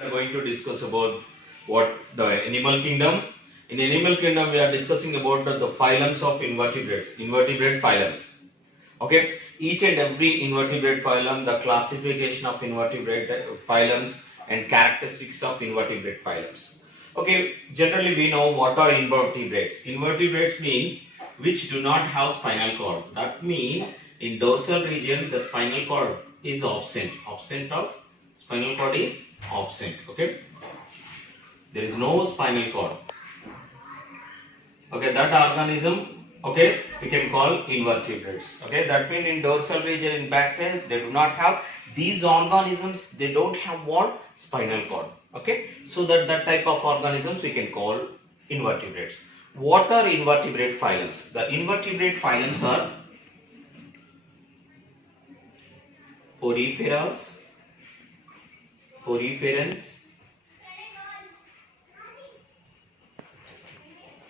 We are going to discuss about what the animal kingdom. In animal kingdom, we are discussing about the phylums of invertebrates, invertebrate phylums. Okay, each and every invertebrate phylum, the classification of invertebrate phylums and characteristics of invertebrate phylums. Okay, generally we know what are invertebrates. Invertebrates means which do not have spinal cord. That means in dorsal region the spinal cord is absent. Absent of spinal cord is absent. Okay, there is no spinal cord. Okay, that organism, okay, we can call invertebrates. Okay, that means in dorsal region, in backside, they do not have these organisms. They don't have what? Spinal cord. Okay, so that type of organisms we can call invertebrates. What are invertebrate phylums? The invertebrate phylums are Poriferas, Poriferans,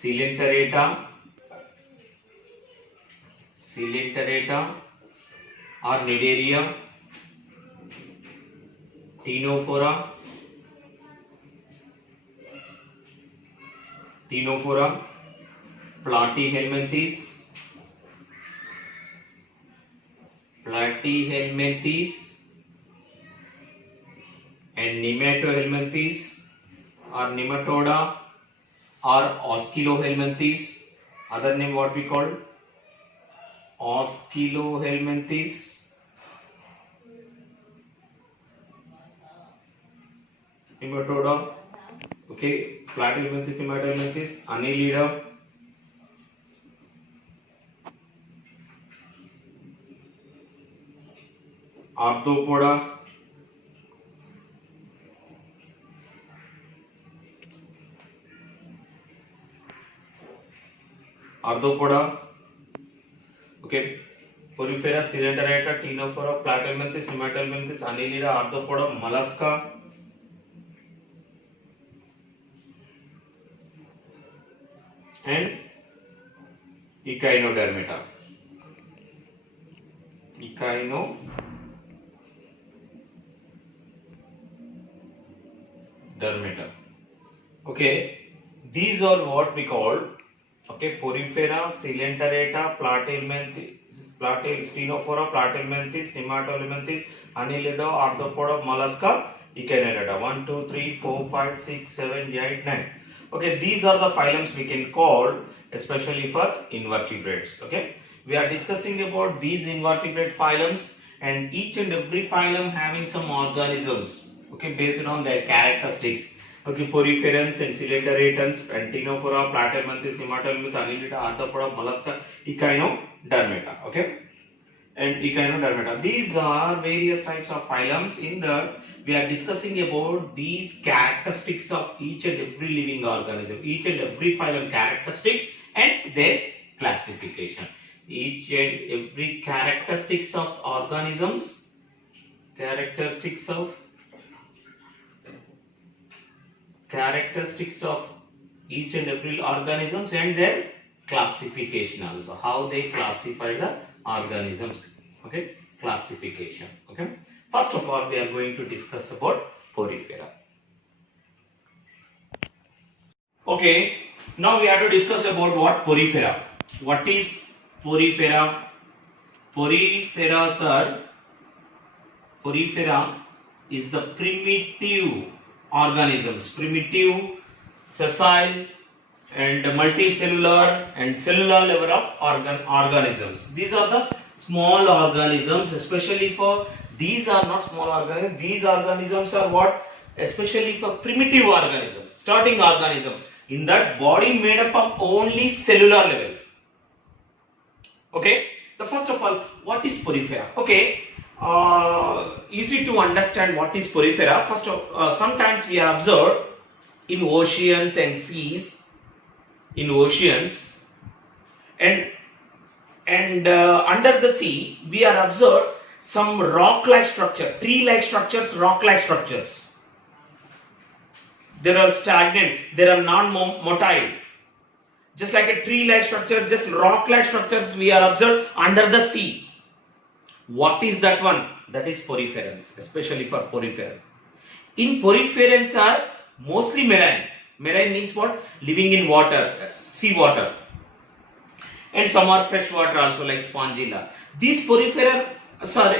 Coelenterata, Coelenterata or Cnidaria, Ctenophora, Ctenophora, Platyhelminthes, Platyhelminthes and Nematohelminthes or Nematoda or Oscillohelminthes. Other name what we call Oscillohelminthes, Nematoda, okay, Platyhelminthes, Nematohelminthes, Annelida, Arthropoda, okay, Porifera, Coelenterata, Ctenophora, Platyhelminthes, Nematohelminthes, Annelida, Arthropoda, Mollusca, and Echinodermata. Echinodermata. Okay, these are what we call, okay, Porifera, Coelenterata, Platyhelminthes, Ctenophora, Platyhelminthes, Nematohelminthes, Annelida, Arthropoda, Mollusca, Echinodermata. 1, 2, 3, 4, 5, 6, 7, 8, 9. Okay, these are the phylums we can call especially for invertebrates. Okay, we are discussing about these invertebrate phylums and each and every phylum having some organisms, okay, based on their characteristics. Okay, Poriferans and Coelenteratans and Ctenophora, Platyhelminthes, Nematohelminthes, Annelida, Arthropoda, Mollusca, Echinodermata. Okay, and Echinodermata. These are various types of phylums. In the we are discussing about these characteristics of each and every living organism, each and every phylum characteristics and their classification. Each and every characteristics of organisms, characteristics of each and every organisms and their classification also, how they classify the organisms. Okay, classification. Okay, first of all we are going to discuss about Porifera. Okay, now we have to discuss about what Porifera. What is Porifera? Porifera is the primitive organisms, primitive, sessile and multicellular and cellular level of organisms. These are the small organisms, especially for these are not small organisms. These organisms are what? Especially for primitive organism, starting organism. In that body made up of only cellular level. Okay. The first of all, what is Porifera? Okay. Easy to understand what is Porifera. First of sometimes we are observed in oceans and seas, in oceans and under the sea we are observed some rock-like structure, tree-like structures, rock-like structures. There are stagnant, there are non-motile. Just like a tree-like structure, just rock-like structures we are observed under the sea. What is that one? That is poriferans, especially for poriferan. In poriferans are mostly marine. Marine means what? Living in water, sea water. And some are fresh water also, like Spongilla. These porifera,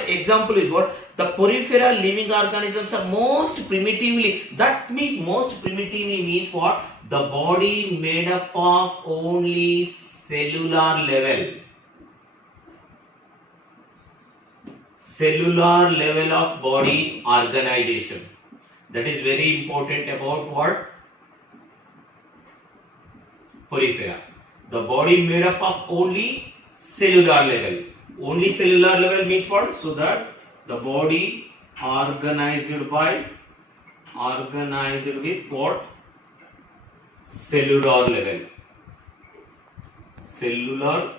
example is what? The porifera living organisms are most primitively, that means most primitively means what? The body made up of only cellular level. Cellular level of body organization. That is very important about what? Porifera. The body made up of only cellular level. Only cellular level means what? So that the body organized with what? Cellular level. Cellular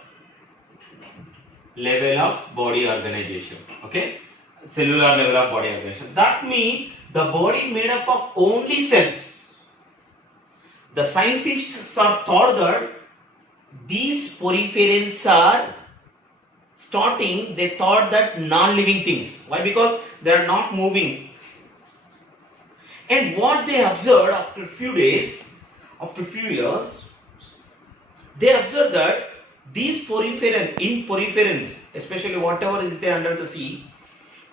level of body organization. Okay? Cellular level of body organization. That means the body made up of only cells. The scientists are thought that these poriferans are starting, they thought that non-living things. Why? Because they are not moving. And what they observed after a few days, after a few years, they observed that these poriferans, especially whatever is there under the sea,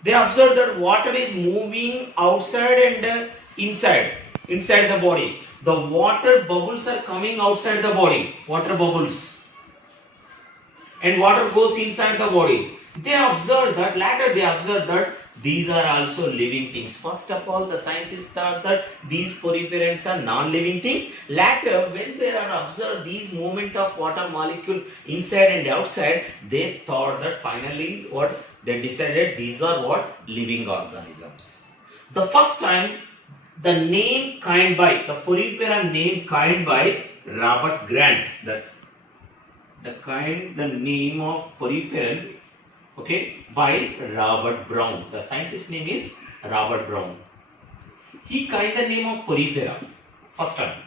they observed that water is moving outside and inside the body. The water bubbles are coming outside the body, water bubbles, and water goes inside the body. They observed that these are also living things. First of all, the scientists thought that these poriferans are non-living things. Later, when they are observed these movement of water molecules inside and outside, they thought that finally what they decided, these are what? Living organisms. The first time, the name coined by, the porifera name coined by Robert Grant. That's the name of poriferan, okay, by Robert Brown. The scientist name is Robert Brown. He coined the name of porifera first time.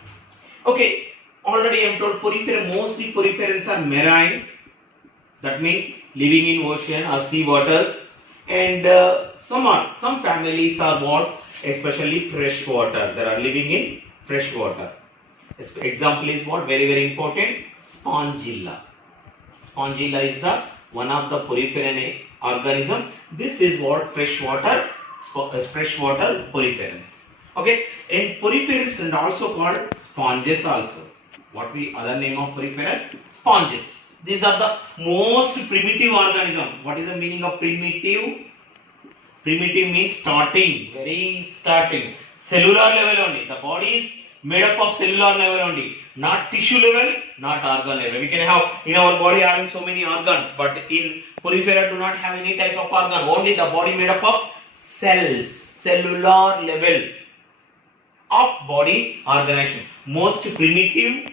Okay, already I am told mostly poriferans are marine. That means living in ocean or sea waters, and some families are what? Especially fresh water. They are living in fresh water. Example is what? Very, very important. Spongilla. Spongilla is the one of the poriferan organism. This is what? Freshwater poriferans. Okay, and poriferans and also called sponges also. What we other name of poriferan? Sponges. These are the most primitive organism. What is the meaning of primitive? Primitive means starting, very starting. Cellular level only. The body is made up of cellular level only. Not tissue level, not organ level. We can have in our body having so many organs, but in porifera do not have any type of organ. Only the body made up of cells, cellular level of body organization. Most primitive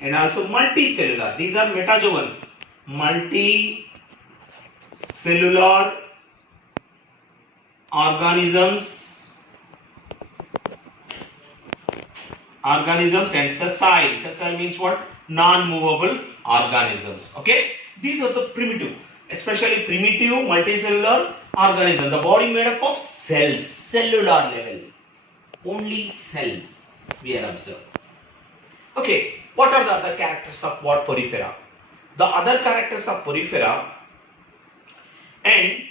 and also multicellular. These are metazoans. Multicellular organisms and sessile. Sessile means what? Non-movable organisms. Okay, these are the primitive, especially primitive multicellular organism. The body made up of cells, cellular level, only cells we are observed. Okay, what are the other characters of what? Porifera. The other characters of porifera, and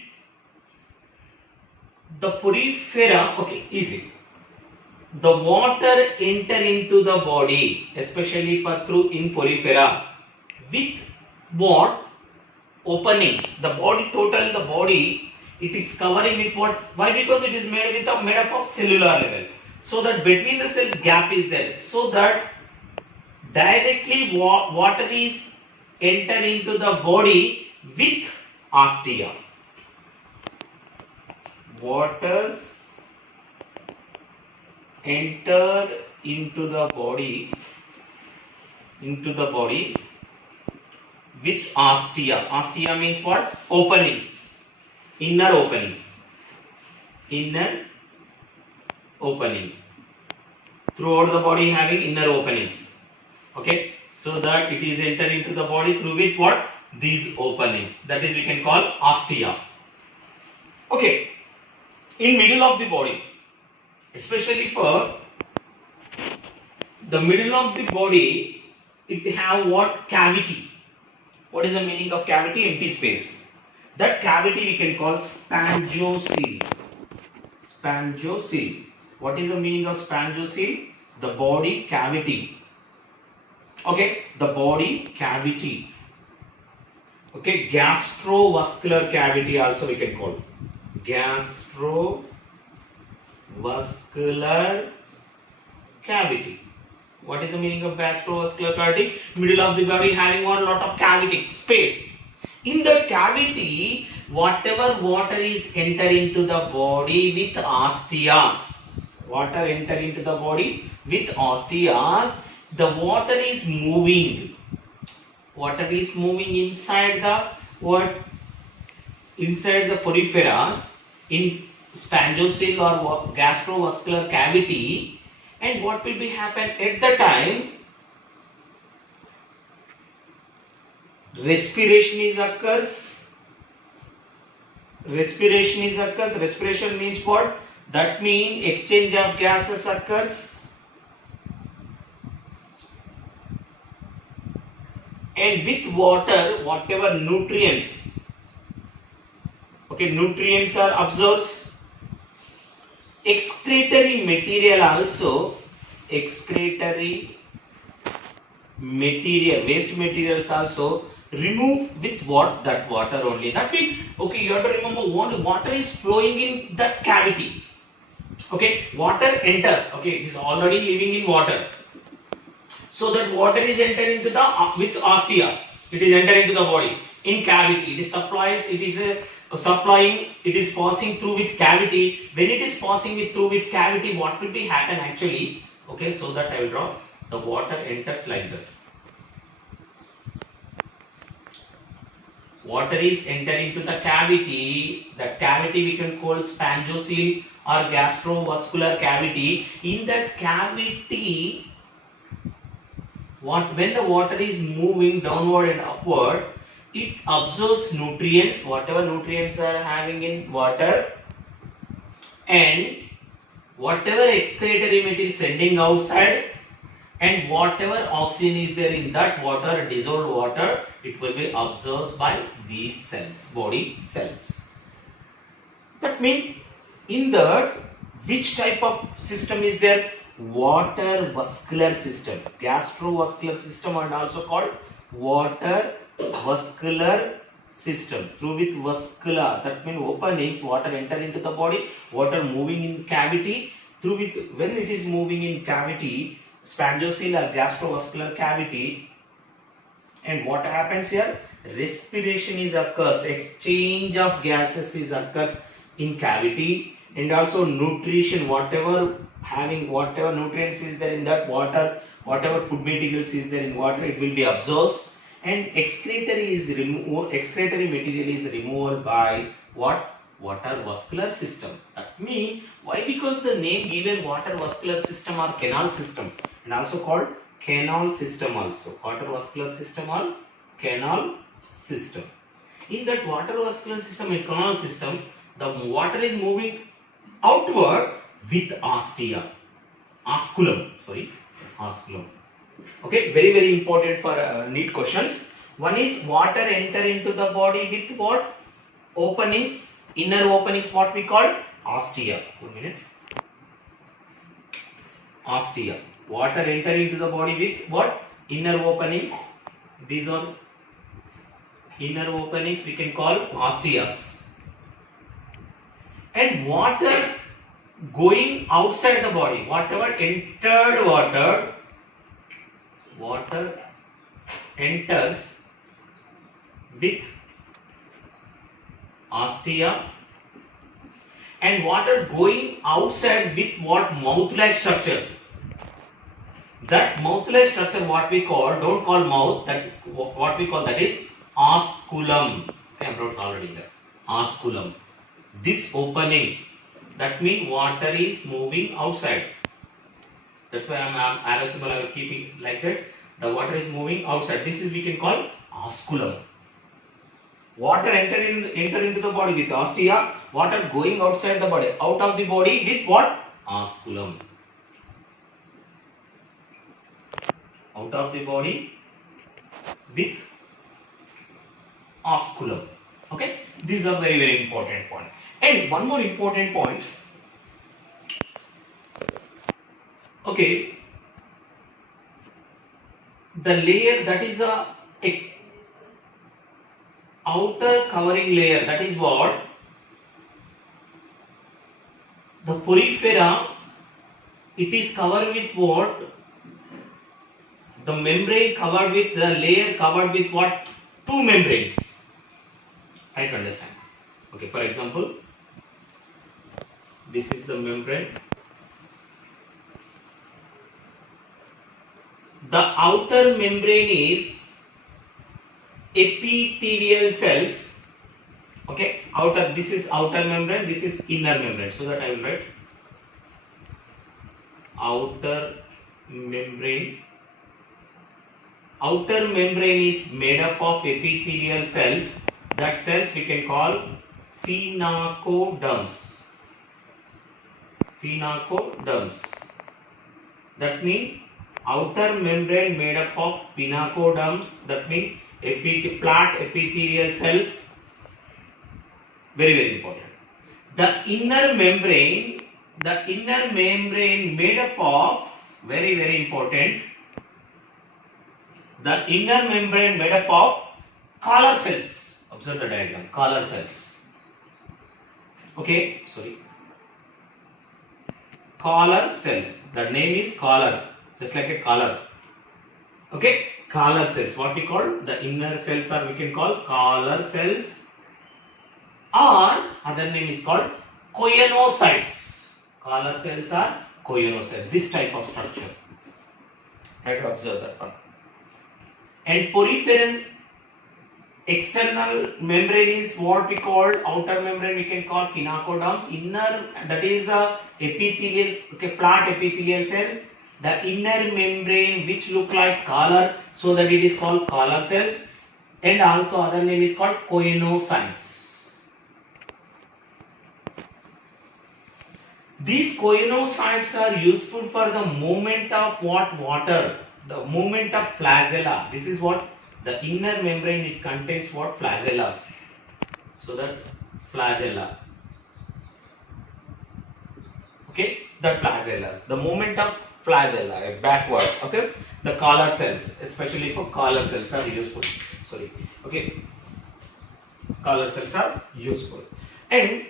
the porifera, okay, easy. The water enter into the body, especially through in porifera, with what? Openings. The body, total the body, it is covering with what? Why? Because it is made up of cellular level. So that between the cells gap is there. So that directly water is enter into the body with ostia. Waters enter into the body with ostia. Ostia means what? Openings. Inner openings. Throughout the body having inner openings. Okay, so that it is enter into the body through with what? These openings. That is we can call ostia. Okay, in middle of the body, especially for the middle of the body, it have what? Cavity. What is the meaning of cavity? Empty space. That cavity we can call spongiocele. Spongiocele. What is the meaning of spongiocele? The body cavity. Okay, the body cavity. Okay, gastrovascular cavity also we can call. Gastrovascular cavity. What is the meaning of gastrovascular cavity? Middle of the body having one lot of cavity, space. In the cavity, whatever water is enter into the body with osteas. Water enter into the body with osteas. The water is moving. Water is moving inside the what? Inside the poriferas in spongiocele or gastrovascular cavity. And what will be happen at the time? Respiration is occurs. Respiration means what? That means exchange of gases occurs. And with water, whatever nutrients, okay, nutrients are absorbed. Excretory material also, waste materials also remove with what? That water only. That means, okay, you have to remember only water is flowing in the cavity. Okay, water enters. Okay, it is already living in water. So that water is entering into the with ostia. It is entering into the body in cavity. It is supplies. It is supplying. It is passing through with cavity. When it is passing through with cavity, what will be happen actually? Okay, so that I will draw. The water enters like that. Water is entering into the cavity. That cavity we can call spongiocele or gastrovascular cavity. In that cavity, when the water is moving downward and upward, it absorbs nutrients, whatever nutrients are having in water, and whatever excretory material is sending outside, and whatever oxygen is there in that water, dissolved water, it will be absorbed by these cells, body cells. That means in that, which type of system is there? Water vascular system, gastrovascular system, and also called water vascular system. Through with vascular, that means openings, water enter into the body, water moving in cavity. Through with, when it is moving in cavity, spongiocele or gastrovascular cavity, and what happens here? Respiration is occurs, exchange of gases is occurs in cavity, and also nutrition, whatever nutrients is there in that water, whatever food materials is there in water, it will be absorbed, and excretory material is removed by what? Water vascular system. That means, why? Because the name given water vascular system or canal system, and also called canal system also. Water vascular system or canal system. In that water vascular system and canal system, the water is moving outward with osculum. Okay, very important for neat questions. One is water enter into the body with what? Openings, inner openings, what we call ostia. 1 minute. Ostia. Water enter into the body with what? Inner openings. These are inner openings, we can call ostias. And water going outside the body, whatever entered water enters with ostia, and water going outside with what? Mouth-like structures. That mouth-like structure, what we call, don't call mouth, that what we call, that is osculum. Okay, I wrote already there. Osculum. This opening, that means water is moving outside. That's why I'm arrow symbol, I will keep it like that. The water is moving outside. This is we can call osculum. Water enter into the body with ostia. Water going outside the body, out of the body with what? osculum. Out of the body with osculum. Okay, these are very important point. And one more important point. Okay, the layer that is a outer covering layer, that is what the porifera, it is covered with what? The membrane covered with, the layer covered with what? Two membranes. Try to understand. Okay, for example, this is the membrane. The outer membrane is epithelial cells. Okay, outer, this is outer membrane, this is inner membrane. So that I will write outer membrane. Outer membrane is made up of epithelial cells. That cells we can call phenatoderms. Phenatoderms. That means outer membrane made up of phenatoderms. That means flat epithelial cells. Very important. The inner membrane made up of, very important. The inner membrane made up of collar cells. Observe the diagram. Collar cells. Okay, sorry. Collar cells. The name is collar, just like a collar. Okay, collar cells. What we call the inner cells are, we can call collar cells, or other name is called choanocytes. Collar cells are choanocytes. This type of structure. Try to observe that one. And peripheral external membrane is what we call outer membrane, we can call phenatoderms. Inner, that is epithelial, okay, flat epithelial cells. The inner membrane which look like collar, so that it is called collar cells. And also other name is called choanocytes. These choanocytes are useful for the movement of what? Water. The movement of flagella. This is what the inner membrane, it contains what? Flagellas. So that flagella. Okay, the flagellas. The movement of flagella backward. Okay, the collar cells, especially for collar cells, are useful. Sorry. Okay, collar cells are useful. And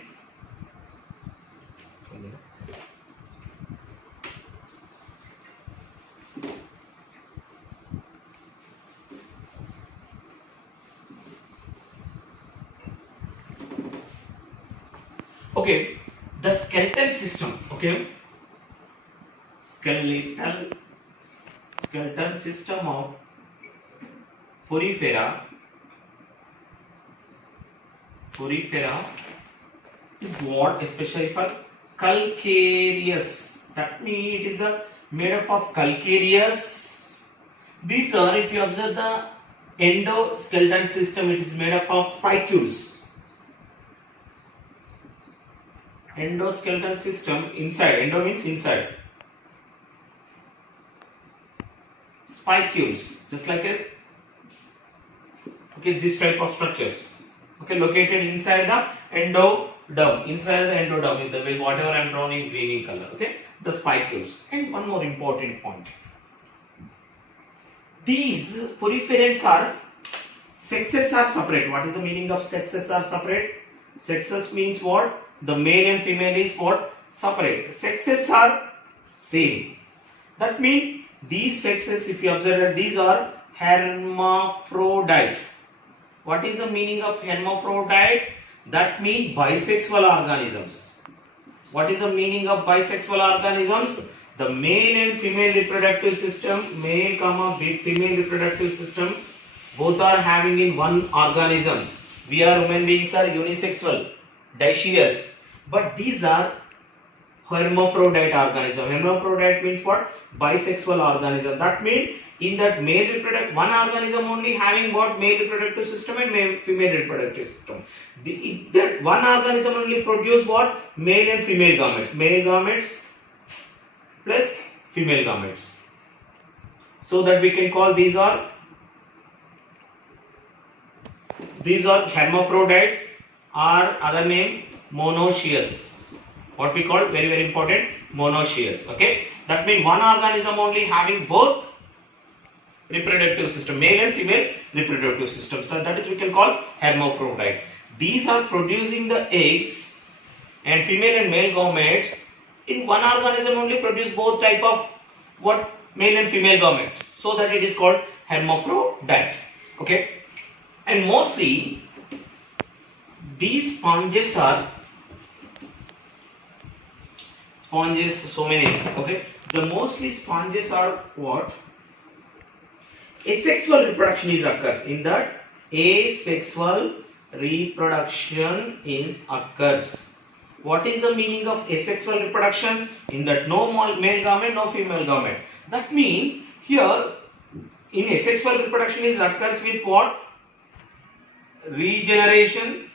okay, the skeletal system, okay, skeletal system of porifera is what? Especially for calcareous. That means it is made up of calcareous. These are, if you observe the endoskeleton system, it is made up of spicules. Endoskeleton system, inside, endo means inside, spicules, just like a, okay, this type of structures, okay, located inside the endoderm, whatever I am drawing in green in color, okay, the spicules. And one more important point, these poriferans are, sexes are separate. What is the meaning of sexes are separate? Sexes means what? The male and female is what? Separate. Sexes are same. That means these sexes, if you observe that these are hermaphrodite. What is the meaning of hermaphrodite? That means bisexual organisms. What is the meaning of bisexual organisms? The male and female reproductive system, male comma female reproductive system, both are having in one organisms. We are human beings are unisexual, dioecious, but these are hermaphrodite organism. Hermaphrodite means what? Bisexual organism. That means in that male reproductive, one organism only having what? Male reproductive system and female reproductive system. That one organism only produce what? Male and female gametes. Male gametes plus female gametes. So that we can call these are hermaphrodites, or other name monoecious. What we call, very important, monoecious. Okay, that means one organism only having both reproductive system, male and female reproductive system. So that is we can call hermaphrodite. These are producing the eggs, and female and male gametes in one organism only produce both type of what, male and female gametes. So that it is called hermaphrodite. Okay, and mostly these sponges, so many. Okay, the mostly sponges are what? Asexual reproduction is occurs. In that, asexual reproduction is occurs. What is the meaning of asexual reproduction? In that, no male gamete, no female gamete. That means here in asexual reproduction is occurs with what? Regeneration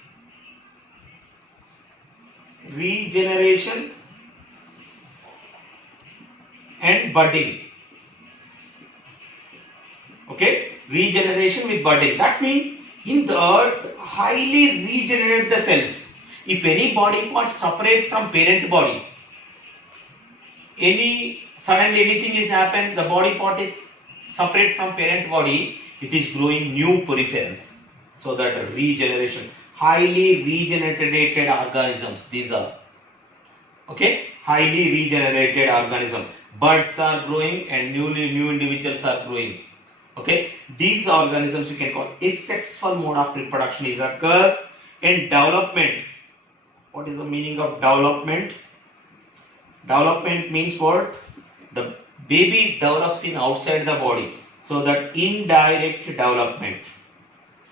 and budding. Okay, regeneration with budding. That means in the earth highly regenerate the cells. If any body part separate from parent body, suddenly anything is happened, the body part is separate from parent body, it is growing new poriferations. So that regeneration, highly regenerated organisms, these are. Okay, highly regenerated organism. Buds are growing and new individuals are growing. Okay, these organisms we can call asexual mode of reproduction is occurs. And development. What is the meaning of development? Development means what? The baby develops in outside the body. So that indirect development.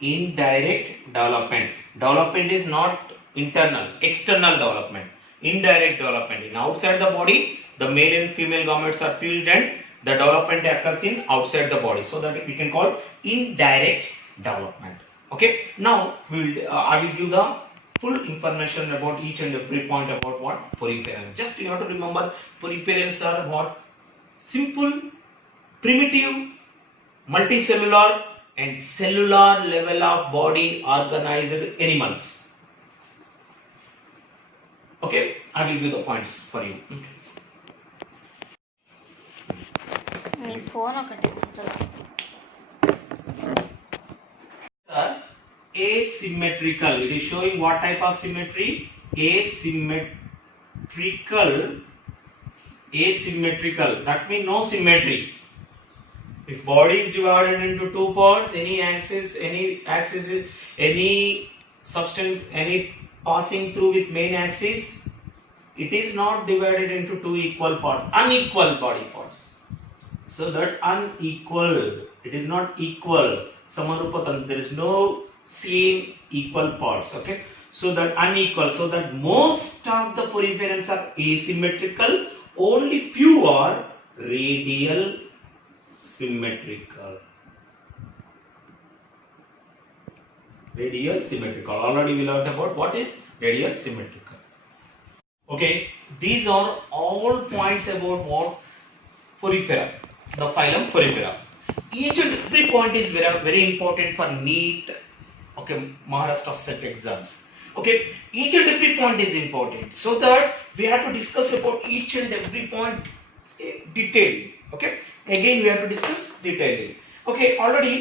Development is not internal, external development. Indirect development. In outside the body, the male and female gametes are fused and the development occurs in outside the body. So that we can call indirect development. Okay. Now I will give the full information about each and every point about what porifera. Just you have to remember, porifera are what? Simple, primitive, multicellular and cellular level of body organized animals. Okay, I will give the points for you. నీ phone ఒకటి asymmetrical. It is showing what type of symmetry? Asymmetrical. That means no symmetry. If body is divided into two parts, any substance, any passing through with main axis, it is not divided into two equal parts, unequal body parts. So that unequal, it is not equal. Samanupatan, there is no same equal parts. Okay, so that unequal, so that most of the poriferans are asymmetrical, only few are radial symmetrical. Already we learned about what is radial symmetrical. Okay, these are all points about what? Porifera, the phylum Porifera. Each and every point is very important for NEET, okay, Maharashtra set exams. Okay, each and every point is important, so that we have to discuss about each and every point detailedly. Okay, again we have to discuss detailedly. Okay, already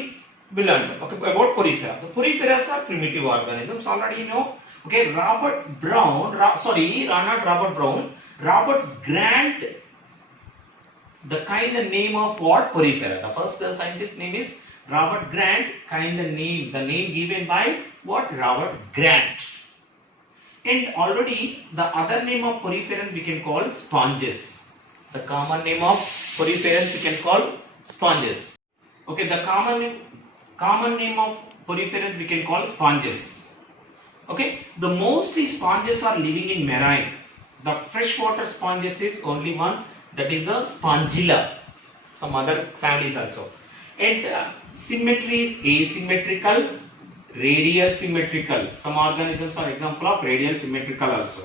we learned about porifera. The poriferas are primitive organisms, already you know. Okay, Robert Grant, the kind of name of what? Porifera. The first scientist name is Robert Grant, kind of name, the name given by what? Robert Grant. And already the other name of poriferans we can call sponges. The common name of poriferans we can call sponges. Okay, the common name of poriferans we can call sponges. Okay, the mostly sponges are living in marine. The freshwater sponges is only one, that is a Spongilla. Some other families also. And symmetry is asymmetrical, radial symmetrical. Some organisms are example of radial symmetrical also.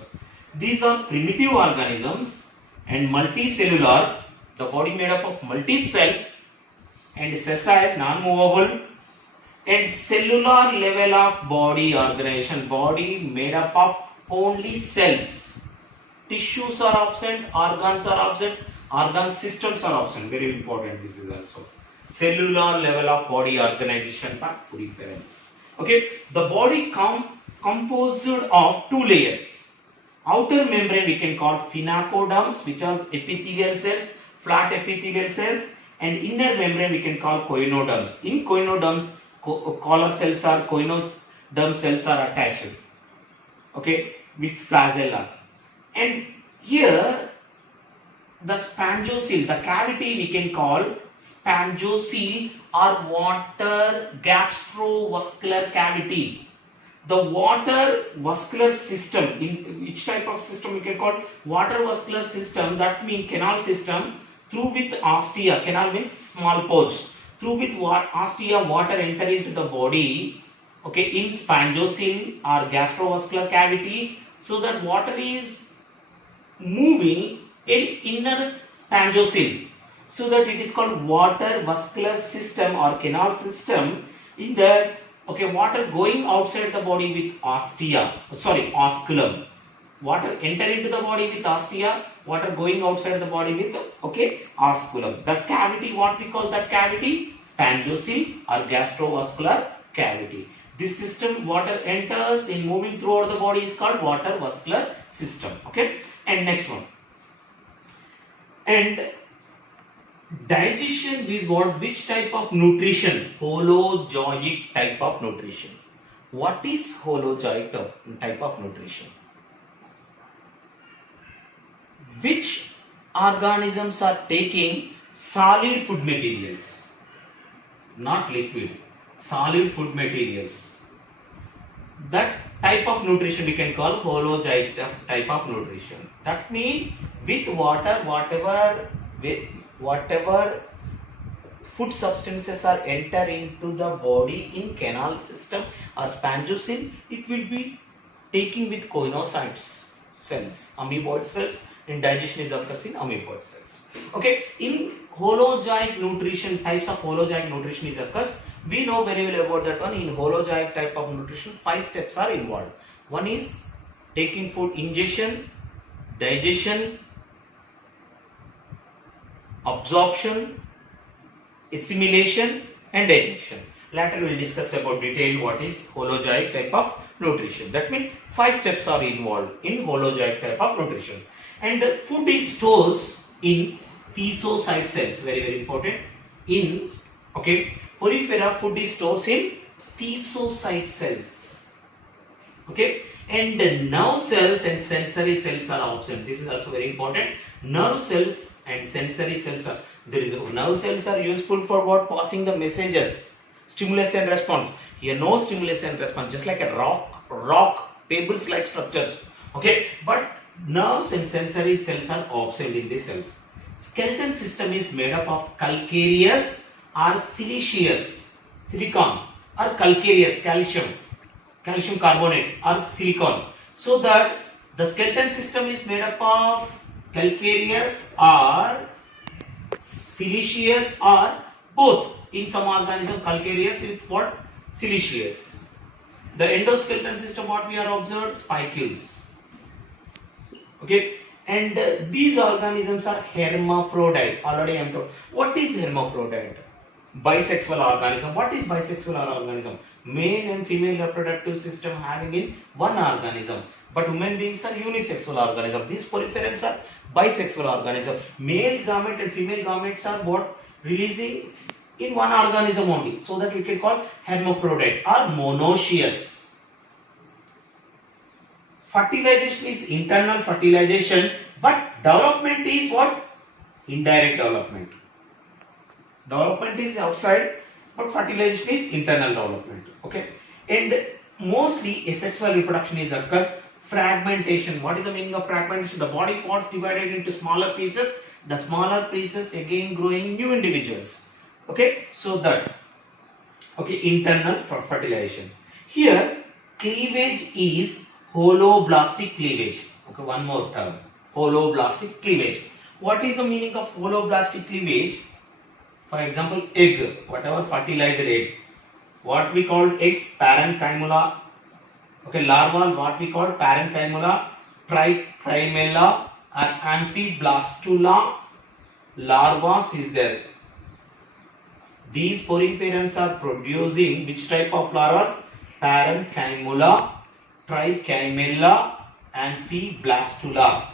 These are primitive organisms and multicellular, the body made up of multi cells, and sessile, non-movable, and cellular level of body organization, body made up of only cells. Tissues are absent, organs are absent, organ systems are absent. Very important, this is also. Cellular level of body organization by puriferance. Okay, the body composed of two layers. Outer membrane we can call phenatoderms, which are epithelial cells, flat epithelial cells, and inner membrane we can call coenoderms. In coenoderms, collar cells or coenoderm cells are attached, okay, with flagella. And here the spongiocele, the cavity we can call spongiocele or water gastrovascular cavity. The water vascular system, in which type of system we can call water vascular system, that means canal system, through with ostia, canal means small pores, through with ostia water enter into the body, okay, in spongiocele or gastrovascular cavity, so that water is moving in inner spongiocele, so that it is called water vascular system or canal system. In that, okay, water going outside the body with osculum. Water enter into the body with ostia, water going outside the body with, okay, osculum. The cavity, what we call that cavity? Spongiocele or gastrovascular cavity. This system, water enters in moving throughout the body, is called water vascular system. Okay, and next one. And digestion is what? Which type of nutrition? Holozoic type of nutrition. What is holozoic type of nutrition? Which organisms are taking solid food materials, not liquid, solid food materials? That type of nutrition we can call holozoic type of nutrition. That means with water, whatever food substances are enter into the body in canal system or spongiocele, it will be taking with coenocytes cells, amoeboid cells, and digestion is occurs in amoeboid cells. Okay, in holozoic nutrition, types of holozoic nutrition is occurs. We know very well about that one. In holozoic type of nutrition, 5 steps are involved. One is taking food ingestion, digestion, absorption, assimilation, and digestion. Later we will discuss about detail what is holozoic type of nutrition. That means 5 steps are involved in holozoic type of nutrition. And food is stored in thisocyte cells. Very, very important. In, okay, porifera, food is stored in thisocyte cells. Okay, and the nerve cells and sensory cells are absent. This is also very important. Nerve cells and sensory cells are there. Is nerve cells are useful for what? Passing the messages, stimulus and response. Here no stimulus and response, just like a rock pebbles like structures. Okay, but nerves and sensory cells are absent in these cells. Skeleton system is made up of calcareous or siliceous, silicon, or calcareous, calcium carbonate or silicon. So that the skeleton system is made up of calcareous or siliceous or both. In some organism calcareous is what? Siliceous. The endoskeleton system, what we are observed? Spicules. Okay, and these organisms are hermaphrodite. Already I am told. What is hermaphrodite? Bisexual organism. What is bisexual organism? Male and female reproductive system having in one organism. But human beings are unisexual organism. These poriferans are bisexual organism. Male gamete and female gametes are what? Releasing in one organism only. So that we can call hermaphrodite or monoecious. Fertilization is internal fertilization, but development is what? Indirect development. Development is outside, but fertilization is internal development. Okay, and mostly asexual reproduction is occurs. Fragmentation. What is the meaning of fragmentation? The body parts divided into smaller pieces. The smaller pieces again growing new individuals. Okay, so that, okay, internal fertilization. Here cleavage is holoblastic cleavage. Okay, one more term, holoblastic cleavage. What is the meaning of holoblastic cleavage? For example, egg, whatever fertilized egg. What we call eggs, parenchyma. Okay, larva, what we call parenchyma, trichrymella, and amphiblastula larvas is there. These poriferans are producing which type of larvas? Parenchyma, trichymella, amphiblastula.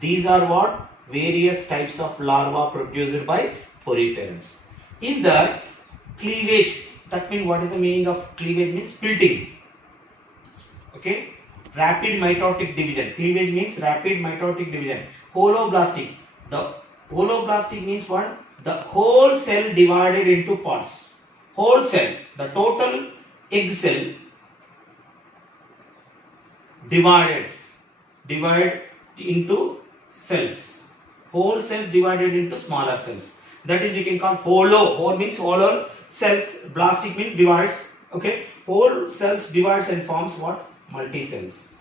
These are what? Various types of larvae produced by poriferans. In the cleavage, that means what is the meaning of cleavage? Means splitting. Okay, rapid mitotic division. Cleavage means rapid mitotic division. Holoblastic. The holoblastic means what? The whole cell divided into parts. Whole cell, the total egg cell divide into cells. Whole cell divided into smaller cells. That is we can call holo. Whole means hollow cells. Blastic means divides. Okay, whole cells divides and forms what? Multi cells.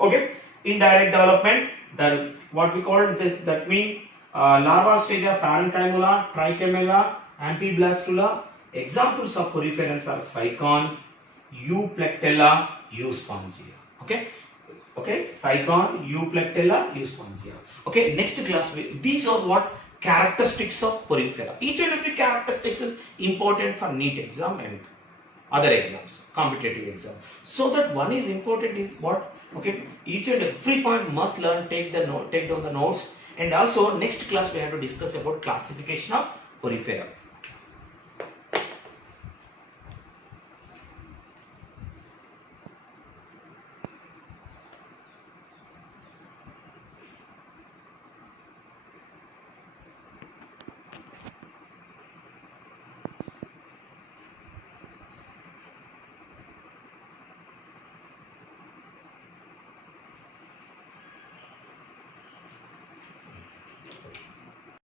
Okay, indirect development. The what we call that mean larva stage are parenchyma, trichymella, amphiblastula. Examples of poriferans are cycons, Euplectella, Euspongia. Okay, cycon, Euplectella, Euspongia. Okay, next class these are what characteristics of porifera. Each and every characteristic is important for NEET exam and other exams, competitive exam. So that one is important is what? Okay, each and every point must learn, take down the notes, and also next class we have to discuss about classification of porifera.